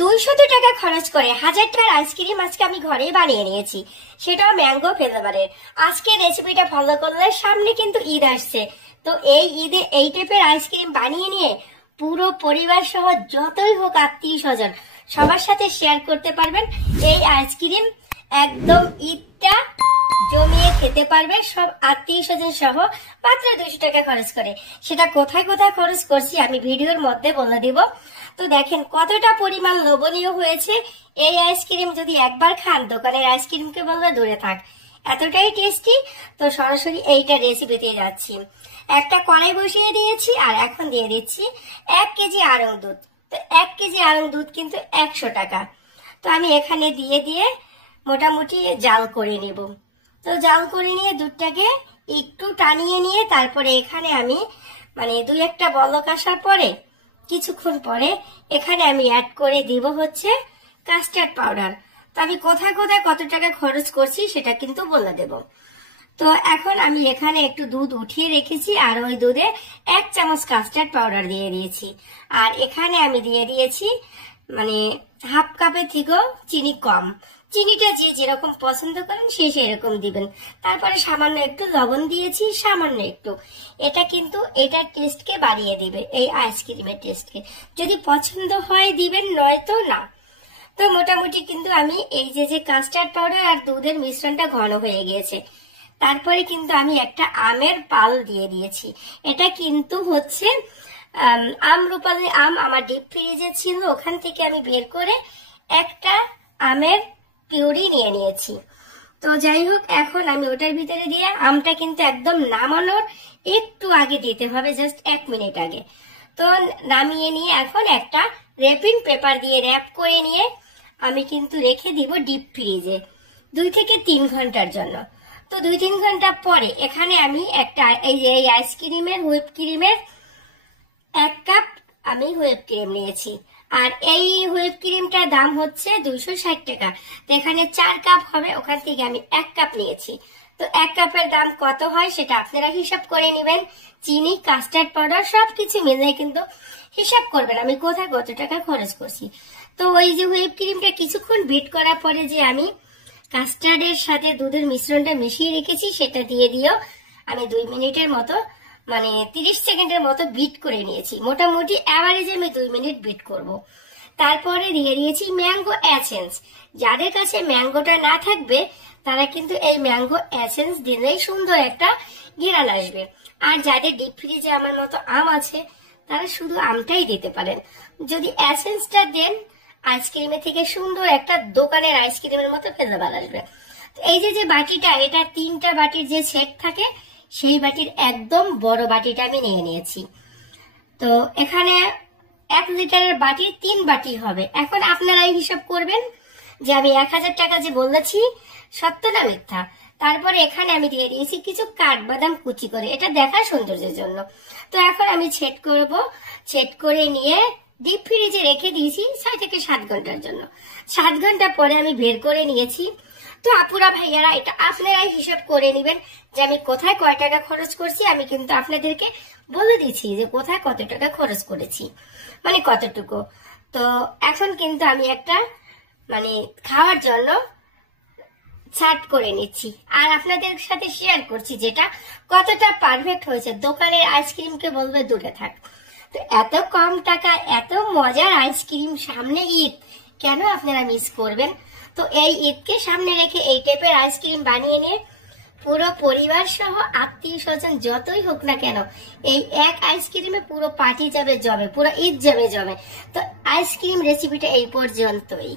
200 টাকা খরচ করে 1000 টাকার আইসক্রিম আজকে আমি ঘরেই বানিয়ে নিয়েছি, সেটাও ম্যাঙ্গো ফ্লেভারের। আজকে রেসিপিটা ফলো করলে সামনে কিন্তু ঈদ আসছে, তো এই ঈদে এই টাইপের আইসক্রিম বানিয়ে নিয়ে পুরো পরিবার সহ যতই হোক আত্মীয় স্বজন সবার সাথে শেয়ার করতে পারবেন। এই আইসক্রিম একদম ঈদটা জমিয়ে খেতে পারবে সব আত্মীয় স্বজন সহ, মাত্র 200 টাকা খরচ করে। সেটা কোথায় কোথায় খরচ করছি আমি ভিডিওর মধ্যে বলে দিব। তো দেখেন কতটা পরিমাণ লোভনীয় হয়েছে এই আইসক্রিম। যদি একবার খান দোকানের আইসক্রিমকে বললে দূরে থাক, এতটাই টেস্টি। তো সরাসরি এইটা রেসিপিতে যাচ্ছি। একটা কড়াই বসিয়ে দিয়েছি আর এখন দিয়ে দিচ্ছি 1 কেজি আড়ং দুধ। তো 1 কেজি আড়ং দুধ কিন্তু 100 টাকা। তো আমি এখানে দিয়ে দিয়ে মোটামুটি জাল করে নেব। তো জাল করে নিয়ে দুধটাকে একটু টানিয়ে নিয়ে তারপরে এখানে আমি দুই একটা বলক আসার পরে কিছুক্ষণ পরে এখানে আমি অ্যাড করে দিব হচ্ছে কাস্টার্ড পাউডার। তো আমি কোথায় কোথায় কত টাকা খরচ করছি সেটা কিন্তু বলে দেব। তো এখন আমি এখানে একটু দুধ উঠিয়ে রেখেছি আর ওই দুধে 1 চামচ কাস্টার্ড পাউডার দিয়ে দিয়েছি। আর এখানে আমি দিয়ে দিয়েছি হাফ কাপের থেকেও চিনি কম। চিনিটা যে যেরকম পছন্দ করেন সে সেরকম দিবেন। তারপরে সামান্য একটু লবণ দিয়েছি, সামান্য একটু। এটা কিন্তু এটার টেস্টকে বাড়িয়ে দিবে, এই আইসক্রিমের টেস্টকে। যদি পছন্দ হয় দিবেন, নয়তো না। তো মোটামুটি কিন্তু আমি এই যে কাস্টার্ড পাউডার আর দুধের মিশ্রণটা ঘন হয়ে গিয়েছে। তারপরে কিন্তু আমি একটা আমের পাল দিয়ে দিয়েছি। এটা কিন্তু হচ্ছে আমরুপালি আম আমার ডিপ ফ্রিজে ছিল, ওখান থেকে আমি বের করে একটা আমের পিউরি নিয়ে নিয়েছি। তো যাই হোক, এখন আমি ওটার ভিতরে দিয়ে আমটা কিন্তু একদম নামানোর একটু আগে দিতে হবে, জাস্ট 1 মিনিট আগে। তো নামিয়ে নিয়ে এখন একটা র্যাপিং পেপার দিয়ে র্যাপ করে নিয়ে আমি কিন্তু রেখে দিব ডিপ ফ্রিজে 2 থেকে 3 ঘন্টার জন্য। তো 2-3 ঘন্টা পরে এখানে আমি একটা এই আইসক্রিমের হুইপ ক্রিমের 1 কাপ আমি হুইপ ক্রিম নিয়েছি। আর এই হুইপ ক্রিমটার দাম হচ্ছে 260 টাকা। তো এখানে 4 কাপ হবে, ওখান থেকে আমি 1 কাপ নিয়েছি। তো 1 কাপের দাম কত হয় সেটা আপনারা হিসাব করে নেবেন। চিনি, কাস্টার্ড পাউডার সবকিছু মিলে কিন্তু হিসাব করবেন আমি কোথায় কত টাকা খরচ করছি। তো ওই যে হুইপ ক্রিমটা কিছুক্ষণ বিট করার পরে যে আমি কাস্টার্ডের সাথে দুধের মিশ্রণটা মিশিয়ে রেখেছি সেটা দিয়ে দিয়েও আমি 2 মিনিটের মতো 30 সেকেন্ডের মতো বিট করে নিয়েছি। মোটামুটি এভারেজে আমি 2 মিনিট বিট করব। তারপরে দিয়ে দিয়েছি ম্যাঙ্গো এসেন্স। যাদের কাছে ম্যাঙ্গোটা না থাকবে তারা কিন্তু এই ম্যাঙ্গো এসেন্স দিলেই সুন্দর একটা ঘ্রাণ আসবে। আর যাদের ডিপ ফ্রিজে আমার মতো আম আছে তারা শুধু আমটাই দিতে পারেন। যদি এসেন্সটা দেন আইসক্রিমের থেকে সুন্দর একটা দোকানের আইসক্রিমের মতো ফ্লেভার আসবে। এই যে বাটিটা, এটা 3টা বাটির যে সেট থাকে সেই বাটির একদম বড় বাটিটা আমি নিয়ে নিয়েছি। তো এখানে 1 লিটারের বাটি 3 বাটি হবে। এখন আপনারাই হিসাব করবেন যে আমি 1000 টাকা যে বলেছি সত্য না মিথ্যা। তারপরে এখানে আমি দিয়ে দিয়েছি কিছু কাঠবাদাম কুচি করে, এটা দেখার সৌন্দর্যের জন্য। তো এখন আমি ছেট করব। ছেট করে নিয়ে ডিপ ফ্রিজে রেখে দিয়েছি 6 থেকে 7 ঘন্টার জন্য। 7 ঘন্টা পরে আমি বের করে নিয়েছি। তো আপুরা ভাইয়ারা এটা আপনারাই হিসাব করে নেবেন যে আমি কোথায় কয় টাকা খরচ করছি। আমি কিন্তু আপনাদেরকে বলে দিচ্ছি যে কোথায় কত টাকা খরচ করেছি, কতটুকু। তো এখন কিন্তু আমি একটা খাওয়ার জন্য ছাট করে নিচ্ছি আর আপনাদের সাথে শেয়ার করছি যেটা কতটা পারফেক্ট হয়েছে। দোকানের আইসক্রিমকে বলবে দূরে থাক। তো এত কম টাকা এত মজার আইসক্রিম, সামনে ঈদ, কেন আপনারা মিস করবেন? তো এই ঈদকে সামনে রেখে এই টাইপের আইসক্রিম বানিয়ে নিয়ে পুরো পরিবার সহ আত্মীয় স্বজন যতই হোক না কেন এই এক আইসক্রিমে পুরো পার্টি যাবে জমে, পুরো ঈদ যাবে জমে। তো আইসক্রিম রেসিপিটা এই পর্যন্তই।